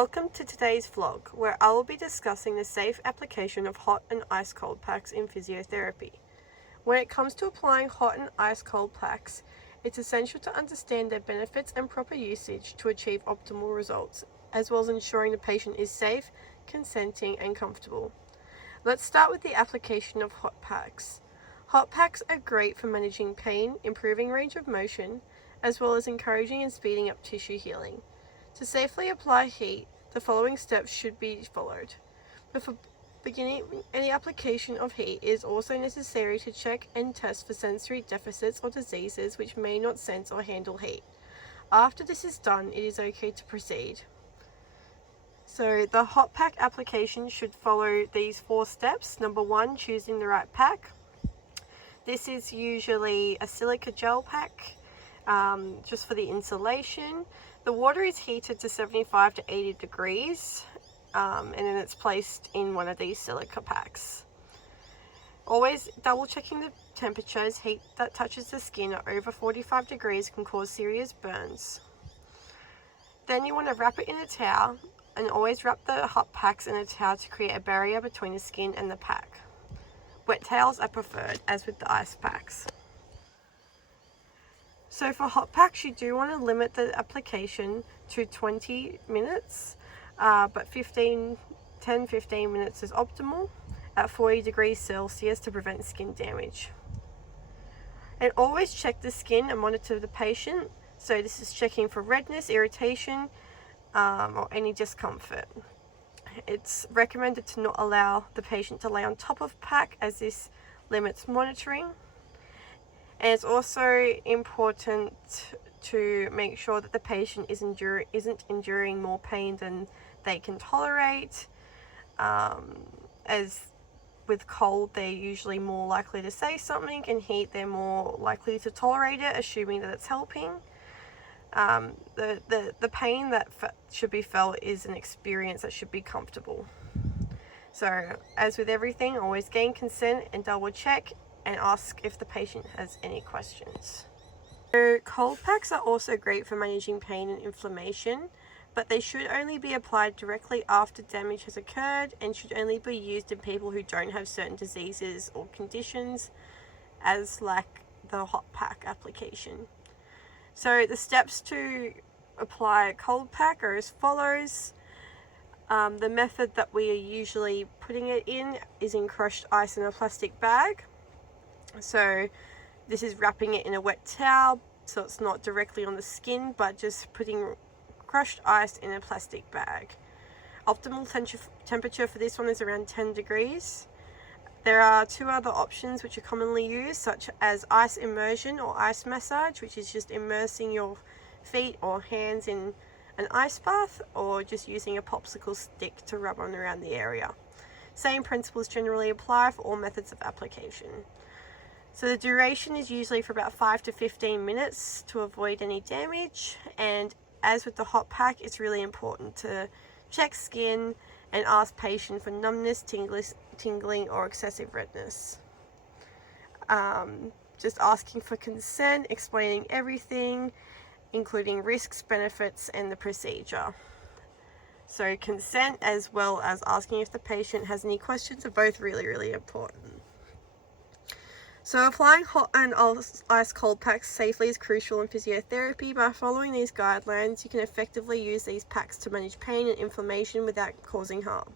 Welcome to today's vlog, where I will be discussing the safe application of hot and ice cold packs in physiotherapy. When it comes to applying hot and ice cold packs, it's essential to understand their benefits and proper usage to achieve optimal results, as well as ensuring the patient is safe, consenting and comfortable. Let's start with the application of hot packs. Hot packs are great for managing pain, improving range of motion, as well as encouraging and speeding up tissue healing. To safely apply heat, the following steps should be followed. Before beginning any application of heat, it is also necessary to check and test for sensory deficits or diseases which may not sense or handle heat. After this is done, it is okay to proceed. So the hot pack application should follow these 4 steps. Number 1, choosing the right pack. This is usually a silica gel pack, just for the insulation. The water is heated to 75 to 80 degrees and then it's placed in one of these silica packs. Always double checking the temperatures. Heat that touches the skin at over 45 degrees can cause serious burns. Then you want to wrap it in a towel, and always wrap the hot packs in a towel to create a barrier between the skin and the pack. Wet towels are preferred, as with the ice packs. So for hot packs, you do want to limit the application to 20 minutes, but 10-15 minutes is optimal at 40 degrees Celsius to prevent skin damage. And always check the skin and monitor the patient. So this is checking for redness, irritation, or any discomfort. It's recommended to not allow the patient to lay on top of pack, as this limits monitoring. And it's also important to make sure that the patient isn't enduring more pain than they can tolerate. As with cold, they're usually more likely to say something, and heat, they're more likely to tolerate it, assuming that it's helping. The pain that should be felt is an experience that should be comfortable. So, as with everything, always gain consent and double check and ask if the patient has any questions. So cold packs are also great for managing pain and inflammation, but they should only be applied directly after damage has occurred and should only be used in people who don't have certain diseases or conditions, as like the hot pack application. So the steps to apply a cold pack are as follows. The method that we are usually putting it in is in crushed ice in a plastic bag. So this is wrapping it in a wet towel, so it's not directly on the skin, but just putting crushed ice in a plastic bag. Optimal temperature for this one is around 10 degrees. There are 2 other options which are commonly used, such as ice immersion or ice massage, which is just immersing your feet or hands in an ice bath, or just using a popsicle stick to rub on around the area. Same principles generally apply for all methods of application. So the duration is usually for about 5 to 15 minutes to avoid any damage, and as with the hot pack, it's really important to check skin and ask patient for numbness, tingling or excessive redness. Just asking for consent, explaining everything, including risks, benefits and the procedure. So consent as well as asking if the patient has any questions are both really important. So applying hot and ice cold packs safely is crucial in physiotherapy. By following these guidelines, you can effectively use these packs to manage pain and inflammation without causing harm.